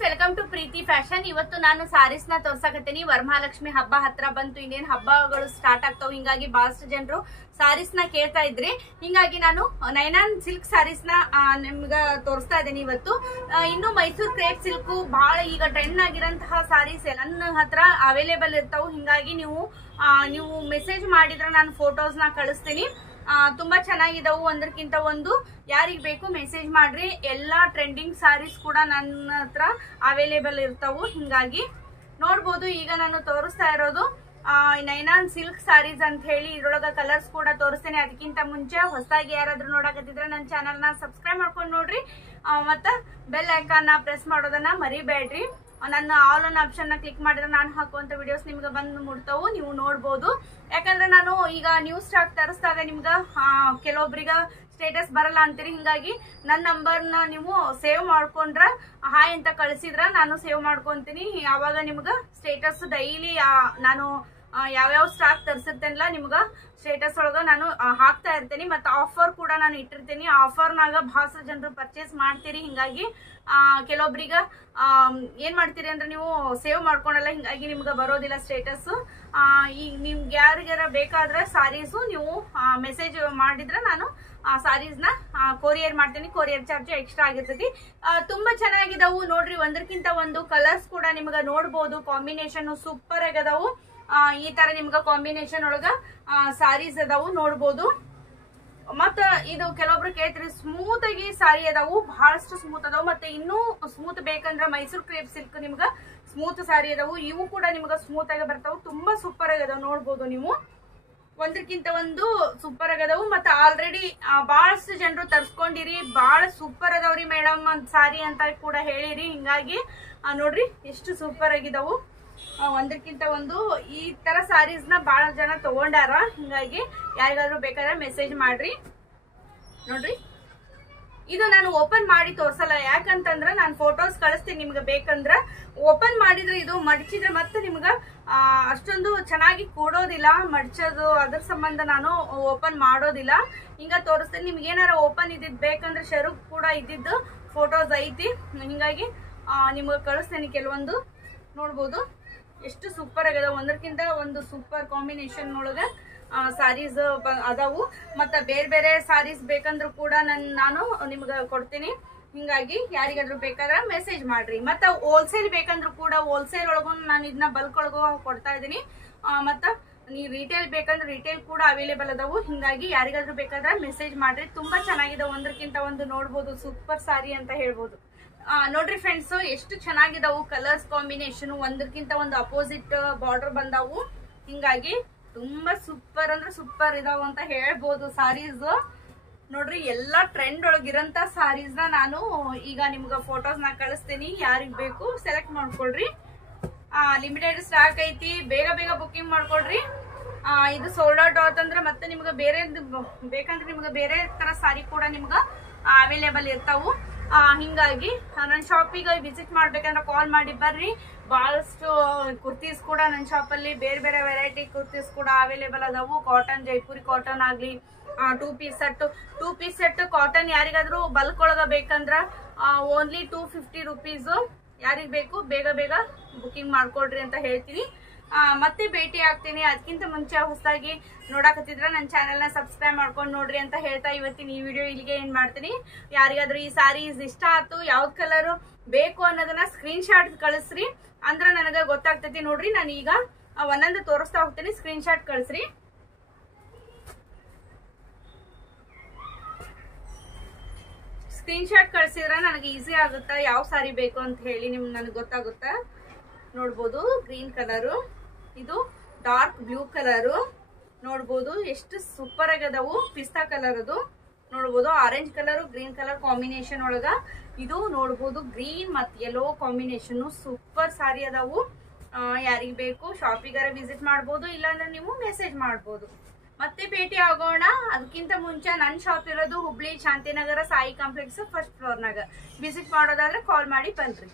Friends, welcome to Preeti fashion. ಇವತ್ತು ನಾನು ಸಾರೀಸ್ ನ ತೋರ್ಸಕತ್ತೀನಿ. ವರಮಹಾಲಕ್ಷ್ಮಿ ಹಬ್ಬ ಹತ್ರ ಬಂತು, ಇನ್ನೇನ್ ಹಬ್ಬಗಳು ಸ್ಟಾರ್ಟ್ ಆಗ್ತಾವ. ಹಿಂಗಾಗಿ ಬಹಳಷ್ಟು ಜನರು ಸಾರೀಸ್ ನ ಕೇಳ್ತಾ ಇದ್ರಿ. ಹಿಂಗಾಗಿ ನಾನು ನೈನಾನ್ ಸಿಲ್ಕ್ ಸಾರೀಸ್ ನ ನಿಮ್ಗ ತೋರಿಸ್ತಾ ಇದ್ದೀನಿ ಇವತ್ತು. ಇನ್ನು ಮೈಸೂರ್ ಕ್ರೇಪ್ ಸಿಲ್ಕ್ ಬಹಳ ಈಗ ಟ್ರೆಂಡ್ ಆಗಿರಂತಹ ಸಾರೀಸ್ ನನ್ನ ಹತ್ರ ಅವೈಲೇಬಲ್ ಇರ್ತಾವ. ಹಿಂಗಾಗಿ ನೀವು ಮೆಸೇಜ್ ಮಾಡಿದ್ರೆ ನಾನು ಫೋಟೋಸ್ ನ ಕಳಿಸ್ತೀನಿ. ತುಂಬಾ ಚೆನ್ನಾಗಿದಾವು. ಒಂದಕ್ಕಿಂತ ಒಂದು ಯಾರಿಗ್ ಬೇಕು ಮೆಸೇಜ್ ಮಾಡ್ರಿ. ಎಲ್ಲಾ ಟ್ರೆಂಡಿಂಗ್ ಸಾರೀಸ್ ಕೂಡ ನನ್ನ ಹತ್ರ ಅವೈಲೇಬಲ್ ಇರ್ತಾವು. ಹಿಂಗಾಗಿ ನೋಡ್ಬೋದು. ಈಗ ನಾನು ತೋರಿಸ್ತಾ ಇರೋದು ನೈನಾನ್ ಸಿಲ್ಕ್ ಸಾರೀಸ್ ಅಂತ ಹೇಳಿ. ಇದ್ರೊಳಗ ಕಲರ್ಸ್ ಕೂಡ ತೋರಿಸ್ತೇನೆ. ಅದಕ್ಕಿಂತ ಮುಂಚೆ ಹೊಸದಾಗಿ ಯಾರಾದ್ರೂ ನೋಡಕತ್ತಿದ್ರೆ ನನ್ನ ಚಾನಲ್ ನ ಸಬ್ಸ್ಕ್ರೈಬ್ ಮಾಡ್ಕೊಂಡು ನೋಡ್ರಿ. ಮತ್ತ ಬೆಲ್ ಐಕಾನ್ ಪ್ರೆಸ್ ಮಾಡೋದನ್ನ ಮರಿಬೇಡ್ರಿ. ನನ್ನ ಆಲ್ ಆನ್ ಆಪ್ಷನ್ ನ ಕ್ಲಿಕ್ ಮಾಡಿದ್ರೆ ನಾನು ಹಾಕುವಂತ ವಿಡಿಯೋಸ್ ನಿಮ್ಗೆ ಬಂದು ಮುಟ್ತಾವು, ನೀವು ನೋಡ್ಬೋದು. ಯಾಕಂದ್ರೆ ನಾನು ಈಗ ನ್ಯೂಸ್ ಸ್ಟಾಕ್ ತರಿಸಿದಾಗ ನಿಮ್ಗ ಕೆಲವೊಬ್ರಿಗ ಸ್ಟೇಟಸ್ ಬರಲ್ಲ ಅಂತೀರಿ. ಹಿಂಗಾಗಿ ನನ್ನ ನಂಬರ್ನ ನೀವು ಸೇವ್ ಮಾಡ್ಕೊಂಡ್ರ ಹಾಯ್ ಅಂತ ಕಳಿಸಿದ್ರ ನಾನು ಸೇವ್ ಮಾಡ್ಕೊಂತೀನಿ. ಯಾವಾಗ ನಿಮ್ಗ ಸ್ಟೇಟಸ್ ಡೈಲಿ ನಾನು ಯಾವ್ಯಾವ ಸ್ಟಾಕ್ ತರಿಸಿರ್ತೇನಲ್ಲ ನಿಮ್ಗ ಸ್ಟೇಟಸ್ ಒಳಗ ನಾನು ಹಾಕ್ತಾ ಇರ್ತೀನಿ. ಮತ್ತೆ ಆಫರ್ ಕೂಡ ನಾನು ಇಟ್ಟಿರ್ತೀನಿ. ಆಫರ್ನಾಗ ಬಹಳಷ್ಟು ಜನರು ಪರ್ಚೇಸ್ ಮಾಡ್ತೀರಿ. ಹಿಂಗಾಗಿ ಕೆಲವೊಬ್ರಿಗ ಏನ್ ಮಾಡ್ತೀರಿ ಅಂದ್ರೆ ನೀವು ಸೇವ್ ಮಾಡ್ಕೊಳಲ್ಲ. ಹಿಂಗಾಗಿ ನಿಮ್ಗೆ ಬರೋದಿಲ್ಲ ಸ್ಟೇಟಸ್. ಈಗ ನಿಮ್ಗೆ ಯಾರಿಗಾರ ಬೇಕಾದ್ರೆ ಸಾರೀಸು ನೀವು ಮೆಸೇಜ್ ಮಾಡಿದ್ರೆ ನಾನು ಸಾರೀಸ್ ನ ಕೊರಿಯರ್ ಮಾಡ್ತೀನಿ. ಕೊರಿಯರ್ ಚಾರ್ಜ್ ಎಕ್ಸ್ಟ್ರಾ ಆಗಿರ್ತೈತಿ. ತುಂಬಾ ಚೆನ್ನಾಗಿದಾವು ನೋಡ್ರಿ. ಒಂದಕ್ಕಿಂತ ಒಂದು ಕಲರ್ಸ್ ಕೂಡ ನಿಮ್ಗ ನೋಡ್ಬೋದು. ಕಾಂಬಿನೇಷನ್ ಸೂಪರ್ ಆಗದಾವು. ಈ ತರ ನಿಮ್ಗ ಕಾಂಬಿನೇಷನ್ ಒಳಗ ಸಾರೀಸ್ ಅದಾವು ನೋಡ್ಬೋದು. ಮತ್ತ ಇದು ಕೆಲವೊಬ್ರು ಕೇಳ್ತೀರಿ ಸ್ಮೂತ್ ಆಗಿ ಸಾರಿ ಅದಾವು, ಬಹಳಷ್ಟು ಸ್ಮೂತ್ ಅದಾವು. ಮತ್ತೆ ಇನ್ನೂ ಸ್ಮೂತ್ ಬೇಕಂದ್ರ ಮೈಸೂರ್ ಕ್ರೇಪ್ ಸಿಲ್ಕ್ ನಿಮ್ಗ ಸ್ಮೂತ್ ಸಾರಿ ಅದಾವು. ಇವು ಕೂಡ ನಿಮ್ಗ ಸ್ಮೂತ್ ಆಗಿ ಬರ್ತಾವು. ತುಂಬಾ ಸೂಪರ್ ಆಗದಾವ್ ನೋಡ್ಬೋದು ನೀವು. ಒಂದಕ್ಕಿಂತ ಒಂದು ಸೂಪರ್ ಆಗದಾವು. ಮತ್ತೆ ಆಲ್ರೆಡಿ ಬಹಳಷ್ಟು ಜನರು ತರ್ಸ್ಕೊಂಡಿರಿ. ಬಹಳ ಸೂಪರ್ ಅದಾವ್ರಿ ಮೇಡಮ್ ಸಾರಿ ಅಂತ ಕೂಡ ಹೇಳಿರಿ. ಹಿಂಗಾಗಿ ನೋಡ್ರಿ ಎಷ್ಟು ಸೂಪರ್ ಆಗಿದಾವು. ಒಂದಕ್ಕಿಂತ ಒಂದು ಈ ತರ ಸಾರೀಸ್ ನ ಬಹಳ ಜನ ತಗೊಂಡಾರ. ಹಿಂಗಾಗಿ ಯಾರಿಗಾದ್ರೂ ಬೇಕಾದ್ರೆ ಮೆಸೇಜ್ ಮಾಡ್ರಿ. ನೋಡ್ರಿ, ಇದು ನಾನು ಓಪನ್ ಮಾಡಿ ತೋರ್ಸಲ್ಲ. ಯಾಕಂತಂದ್ರ ನಾನು ಫೋಟೋಸ್ ಕಳಿಸ್ತೀನಿ ನಿಮ್ಗೆ ಬೇಕಂದ್ರ. ಓಪನ್ ಮಾಡಿದ್ರೆ ಇದು ಮಡಚಿದ್ರೆ ಮತ್ತೆ ನಿಮ್ಗ ಅಷ್ಟೊಂದು ಚೆನ್ನಾಗಿ ಕೂಡೋದಿಲ್ಲ. ಮಡ್ಚೋದು ಅದ್ರ ಸಂಬಂಧ ನಾನು ಓಪನ್ ಮಾಡೋದಿಲ್ಲ. ಹಿಂಗ ತೋರಿಸ್ತೀನಿ. ನಿಮ್ಗೆ ಏನಾರ ಓಪನ್ ಇದ್ದಿದ್ ಬೇಕಂದ್ರೆ ಶರುಕ್ ಕೂಡ ಇದ್ದಿದ್ದು ಫೋಟೋಸ್ ಐತಿ. ಹಿಂಗಾಗಿ ನಿಮ್ಗೆ ಕಳಿಸ್ತೇನೆ ಕೆಲವೊಂದು. ನೋಡ್ಬೋದು ಎಷ್ಟು ಸೂಪರ್ ಆಗದ. ಒಂದಕ್ಕಿಂತ ಒಂದು ಸೂಪರ್ ಕಾಂಬಿನೇಷನ್ ಒಳಗ ಸಾರೀಸ್ ಅದಾವು. ಮತ್ತ ಬೇರೆ ಬೇರೆ ಸಾರೀಸ್ ಬೇಕಂದ್ರೂ ಕೂಡ ನಾನು ನಿಮ್ಗ ಕೊಡ್ತೀನಿ. ಹಿಂಗಾಗಿ ಯಾರಿಗಾದ್ರೂ ಬೇಕಾದ್ರೆ ಮೆಸೇಜ್ ಮಾಡ್ರಿ. ಮತ್ತ ಹೋಲ್ಸೇಲ್ ಬೇಕಂದ್ರೂ ಕೂಡ ಹೋಲ್ಸೇಲ್ ಒಳಗೂ ನಾನು ಇದನ್ನ ಬಲ್ಕ್ ಒಳಗೂ ಕೊಡ್ತಾ ಇದೀನಿ. ಮತ್ತ ನೀವು ರಿಟೇಲ್ ಬೇಕಂದ್ರೆ ರಿಟೇಲ್ ಕೂಡ ಅವೈಲೇಬಲ್ ಅದಾವು. ಹಿಂಗಾಗಿ ಯಾರಿಗಾದ್ರೂ ಬೇಕಾದ್ರೆ ಮೆಸೇಜ್ ಮಾಡ್ರಿ. ತುಂಬಾ ಚೆನ್ನಾಗಿದೆ. ಒಂದಕ್ಕಿಂತ ಒಂದು ನೋಡ್ಬೋದು. ಸೂಪರ್ ಸಾರಿ ಅಂತ ಹೇಳ್ಬೋದು. ನೋಡ್ರಿ ಫ್ರೆಂಡ್ಸ್, ಎಷ್ಟು ಚೆನ್ನಾಗಿದಾವು ಕಲರ್ಸ್ ಕಾಂಬಿನೇಷನ್. ಒಂದಕ್ಕಿಂತ ಒಂದು ಅಪೋಸಿಟ್ ಬಾರ್ಡರ್ ಬಂದಾವು. ಹಿಂಗಾಗಿ ತುಂಬಾ ಸೂಪರ್ ಅಂದ್ರೆ ಸೂಪರ್ ಇದಾವು ಅಂತ ಹೇಳ್ಬೋದು ಸಾರೀಸ್. ನೋಡ್ರಿ, ಎಲ್ಲಾ ಟ್ರೆಂಡ್ ಒಳಗಿರಂತ ಸಾರೀಸ್ ನ ನಾನು ಈಗ ನಿಮ್ಗ ಫೋಟೋಸ್ ನ ಕಳಿಸ್ತೀನಿ. ಯಾರಿಗ್ ಬೇಕು ಸೆಲೆಕ್ಟ್ ಮಾಡ್ಕೊಳ್ರಿ. ಲಿಮಿಟೆಡ್ ಸ್ಟಾಕ್ ಐತಿ. ಬೇಗ ಬೇಗ ಬುಕಿಂಗ್ ಮಾಡ್ಕೊಳ್ರಿ. ಇದು ಸೋಲ್ಡ್ ಔಟ್ ಆತಂದ್ರೆ ಮತ್ತೆ ನಿಮ್ಗೆ ಬೇರೆ ಬೇಕಂದ್ರೆ ನಿಮ್ಗೆ ಬೇರೆ ತರ ಸಾರಿ ಕೂಡ ನಿಮ್ಗ ಅವೈಲೇಬಲ್ ಇರ್ತಾವು. ಹಿಂಗಾಗಿ ನನ್ನ ಶಾಪಿಗೆ ವಿಸಿಟ್ ಮಾಡ್ಬೇಕಂದ್ರೆ ಕಾಲ್ ಮಾಡಿ ಬರ್ರಿ. ಬಹಳಷ್ಟು ಕುರ್ತೀಸ್ ಕೂಡ ನನ್ನ ಶಾಪಲ್ಲಿ ಬೇರೆ ಬೇರೆ ವೆರೈಟಿ ಕುರ್ತೀಸ್ ಕೂಡ ಅವೈಲೇಬಲ್ ಅದಾವು. ಕಾಟನ್, ಜೈಪುರಿ ಕಾಟನ್ ಆಗ್ಲಿ, ಟೂ ಪೀಸ್ ಸೆಟ್ ಕಾಟನ್ ಯಾರಿಗಾದ್ರೂ ಬಲ್ಕ್ ಒಳಗ ಬೇಕಂದ್ರ ಓನ್ಲಿ 250 ರುಪೀಸ್. ಯಾರಿಗ್ ಬೇಕು ಬೇಗ ಬೇಗ ಬುಕಿಂಗ್ ಮಾಡ್ಕೊಳ್ರಿ ಅಂತ ಹೇಳ್ತೀನಿ. ಮತ್ತೆ ಭೇಟಿ ಆಗ್ತೀನಿ. ಅದಕ್ಕಿಂತ ಮುಂಚೆ ಹೊಸದಾಗಿ ನೋಡಕತ್ತಿದ್ರೆ ನನ್ನ ಚಾನೆಲ್ ನ ಸಬ್ಸ್ಕ್ರೈಬ್ ಮಾಡ್ಕೊಂಡು ನೋಡ್ರಿ ಅಂತ ಹೇಳ್ತಾ ಇವತ್ತಿನ ಈ ವಿಡಿಯೋ ಇಲ್ಲಿಗೆ ಏನ್ ಮಾಡ್ತೀನಿ. ಯಾರಿಗಾದ್ರೂ ಈ ಸಾರೀಸ್ ಇಷ್ಟ ಆಯ್ತು, ಯಾವ್ದ್ ಕಲರ್ ಬೇಕು ಅನ್ನೋದನ್ನ ಸ್ಕ್ರೀನ್ ಶಾಟ್ ಕಳಿಸ್ರಿ. ಅಂದ್ರ ನನಗ ಗೊತ್ತಾಗ್ತೈತಿ. ನೋಡ್ರಿ, ನಾನು ಈಗ ಒಂದೊಂದು ತೋರಿಸ್ತಾ ಹೋಗ್ತೀನಿ. ಸ್ಕ್ರೀನ್ ಶಾಟ್ ಕಳಿಸ್ರಿ. ಸ್ಕ್ರೀನ್ ಶಾಟ್ ಕಳ್ಸಿದ್ರೆ ನನಗೆ ಈಸಿ ಆಗುತ್ತಾ ಯಾವ ಸಾರಿ ಬೇಕು ಅಂತ ಹೇಳಿ ನನಗೆ ಗೊತ್ತಾಗುತ್ತಾ. ನೋಡ್ಬೋದು, ಗ್ರೀನ್ ಕಲರು, ಇದು ಡಾರ್ಕ್ ಬ್ಲೂ ಕಲರು. ನೋಡ್ಬೋದು ಎಷ್ಟು ಸೂಪರ್ ಆಗದವು. ಪಿಸ್ತಾ ಕಲರ್ ಅದು ನೋಡ್ಬೋದು. Orange colour, green colour combination ಒಳಗ ಇದು ನೋಡ್ಬೋದು. ಗ್ರೀನ್ ಮತ್ ಯೆಲ್ಲೋ ಕಾಂಬಿನೇಷನ್ ಸೂಪರ್ ಸಾರಿ ಅದಾವು. ಯಾರಿಗ್ ಬೇಕು ಶಾಪಿಗಾರ ವಿಸಿಟ್ ಮಾಡ್ಬೋದು, ಇಲ್ಲಾಂದ್ರೆ ನೀವು ಮೆಸೇಜ್ ಮಾಡ್ಬೋದು. ಮತ್ತೆ ಭೇಟಿ ಆಗೋಣ. ಅದಕ್ಕಿಂತ ಮುಂಚೆ ನನ್ನ ಶಾಪ್ ಇರೋದು ಹುಬ್ಳಿ ಶಾಂತಿನಗರ ಸಾಯಿ ಕಾಂಪ್ಲೆಕ್ಸ್ ಫಸ್ಟ್ ಫ್ಲೋರ್ನಾಗ. ವಿಸಿಟ್ ಮಾಡೋದಾದ್ರೆ ಕಾಲ್ ಮಾಡಿ ಬನ್ರಿ.